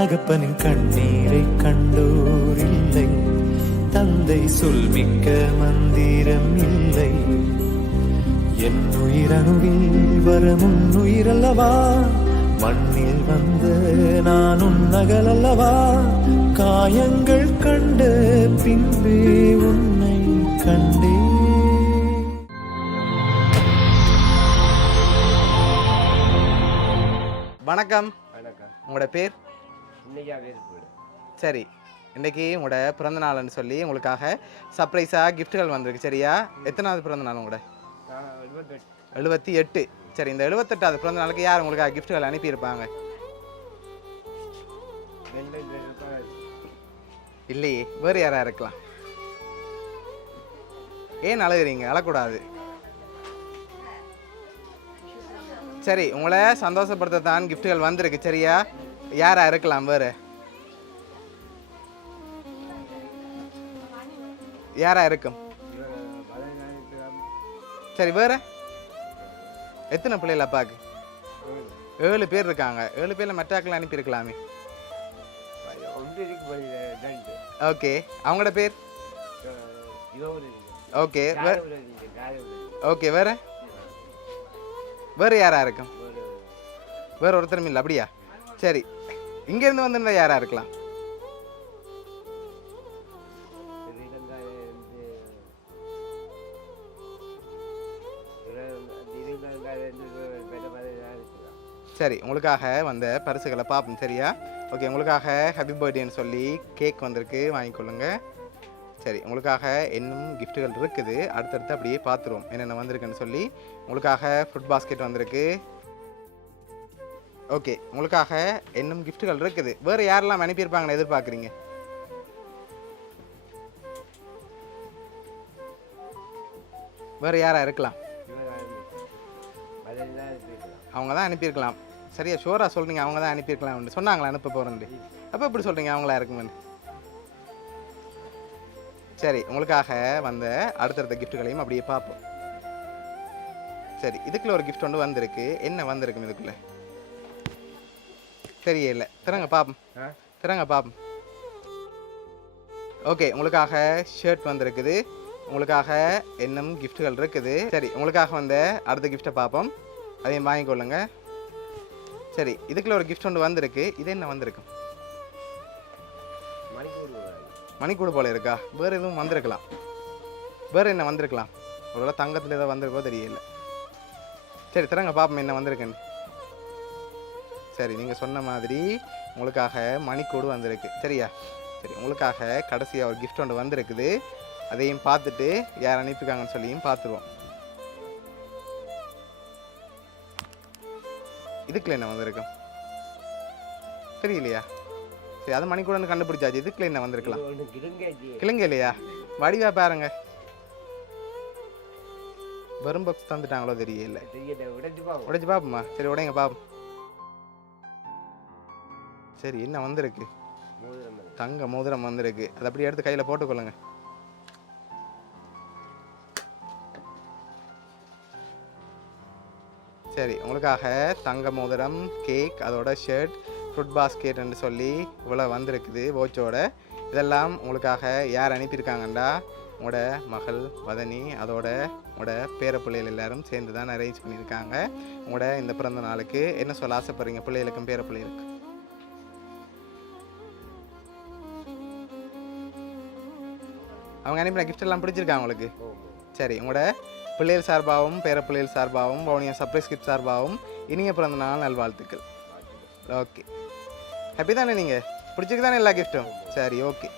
தகப்பனின் கண்ணீரை கண்டோர் இல்லை, தந்தை சொல்மிக்க மந்திரம் இல்லை. என் உயிரணுவில் வரும் உயிரல்லவா, மண்ணில் வந்த நான் உன்னகலல்லவா, காயங்கள் கண்ட பின்பே உன்னை கண்டே. வணக்கம். வணக்கம். உங்களோட பேர்? இன்னைக்கு சரி, இன்றைக்கி உங்களோட பிறந்த நாள்னு சொல்லி உங்களுக்காக சர்ப்ரைஸாக கிஃப்ட்டுகள் வந்திருக்கு. சரியா? எத்தனாவது பிறந்த நாள் உங்களோட? 78. சரி, இந்த 78வது பிறந்த நாளுக்கு யார் உங்களுக்காக கிஃப்ட்டுகள் அனுப்பியிருப்பாங்க? இல்லையே, வேறு யாராக இருக்கலாம். ஏன் அழுகிறீங்க? அழக்கூடாது. சரி, உங்களை சந்தோஷப்படுத்தத்தான் கிஃப்ட்டுகள் வந்திருக்கு. சரியா? யாரா இருக்கலாம்? வேறு யாரா இருக்கும்? சரி, வேற எத்தனை பிள்ளைகள் அப்பாவுக்கு? 7 பேர் இருக்காங்க. 7 பேர்ல மற்றாக்கள் அனுப்பியிருக்கலாமே. ஓகே, அவங்களோட பேர்? ஓகே, ஓகே, வேற வேறு யாரா இருக்கும்? வேறு ஒருத்தரும் இல்லை. அப்படியா? சரி, இங்கேருந்து வந்திருந்தா யாரா இருக்கலாம்? சரி, உங்களுக்காக வந்த பரிசுகளை பார்ப்போம். சரியா? ஓகே, உங்களுக்காக ஹாப்பி பர்த்டேன்னு சொல்லி கேக் வந்திருக்கு, வாங்கிக்கொள்ளுங்க. சரி, உங்களுக்காக இன்னும் கிஃப்ட்டுகள் இருக்குது. அடுத்தடுத்து அப்படியே பார்த்துருவோம் என்னென்ன வந்திருக்குன்னு சொல்லி. உங்களுக்காக ஃப்ரூட் பாஸ்கெட் வந்திருக்கு. ஓகே, உங்களுக்காக இன்னும் கிஃப்ட்டுகள் இருக்குது. வேறு யாரெல்லாம் அனுப்பியிருப்பாங்கன்னு எதிர்பார்க்குறீங்க? வேறு யாராக இருக்கலாம்? அவங்க தான் அனுப்பியிருக்கலாம். சரியா? ஷோராக சொல்கிறீங்க அவங்க தான் அனுப்பியிருக்கலாம் சொன்னாங்களா அனுப்ப போகிறேன்? அப்போ எப்படி சொல்கிறீங்க அவங்களா இருக்குமென்னு? சரி, உங்களுக்காக வந்த அடுத்தடுத்த கிஃப்ட்டுகளையும் அப்படியே பார்ப்போம். சரி, இதுக்குள்ள ஒரு கிஃப்ட் ஒன்று வந்திருக்கு. என்ன வந்திருக்கும் இதுக்குள்ள? தெரியல. திறங்க பாப்போம். திறங்க பாப்போம். ஓகே, உங்களுக்காக ஷர்ட் வந்திருக்குது. உங்களுக்காக இன்னும் கிஃப்ட்டுகள் இருக்குது. சரி, உங்களுக்காக வந்த அடுத்த கிஃப்ட்டை பார்ப்போம். அதையும் வாங்கிக்கொள்ளுங்க. சரி, இதுக்குள்ள ஒரு கிஃப்ட் ஒன்று வந்திருக்கு. இது என்ன வந்திருக்கும்? மணிக்கூடு போல இருக்கா? வேறு எதுவும் வந்திருக்கலாம். வேறு என்ன வந்திருக்கலாம்? ஒருவேளை தங்கத்தில் ஏதோ வந்திருக்கோ தெரியல. சரி, திறங்க பாப்போம் என்ன வந்திருக்குன்னு. சரி, நீங்கள் சொன்ன மாதிரி உங்களுக்காக மணிக்கூடு வந்திருக்கு. சரியா? சரி, உங்களுக்காக கடைசியாக ஒரு கிஃப்ட் ஒன்று வந்திருக்குது. அதையும் பார்த்துட்டு யார் அனுப்பியிருக்காங்கன்னு சொல்லியும் பார்த்துருவோம். இதுக்குள்ள என்ன வந்திருக்கும்? தெரியலையா? சரி, அது மணிக்கூட கண்டுபிடிச்சாச்சு. இதுக்குள்ள என்ன வந்திருக்கலாம்? கிழங்கு இல்லையா? வடிவா பாருங்க. வெறும் பாக்ஸ் தந்துட்டாங்களோ தெரியல. உடைச்சு பாப்போமா? சரி, உடைங்க பாப்போம். சரி, என்ன வந்திருக்கு? தங்க மோதிரம் வந்திருக்கு. அதை அப்படி எடுத்து கையில் போட்டுக்கொள்ளுங்க. சரி, உங்களுக்காக தங்க மோதிரம், கேக், அதோட ஷர்ட், ஃப்ரூட் பாஸ்கெட்னு சொல்லி இவ்வளோ வந்திருக்குது வாட்சோட. இதெல்லாம் உங்களுக்காக யார் அனுப்பியிருக்காங்கண்டா உங்களோட மகள் வதனி, அதோட உங்களோட பேரப்பிள்ளைகள் எல்லாரும் சேர்ந்து தான் அரேஞ்ச் பண்ணியிருக்காங்க. உங்களோட இந்த பிறந்த நாளுக்கு என்ன சொல்ல ஆசைப்படுறீங்க பிள்ளைகளுக்கும் பேரப்பிள்ளைகளுக்கு? அவங்க அனுப்பின கிஃப்ட் எல்லாம் பிடிச்சிருக்காங்க உங்களுக்கு? சரி, உங்களோட பிள்ளைகள் சார்பாகவும் பேரப்பிள்ளைகள் சார்பாகவும் பவுனியா சர்ப்ரைஸ் கிஃப்ட் சார்பாகவும் இனிய பிறந்த நாள் நல்வாழ்த்துக்கள். ஓகே, ஹாப்பி தானே? நீங்கள் பிடிச்சிருக்கு தானே எல்லா கிஃப்ட்டும்? சரி, ஓகே.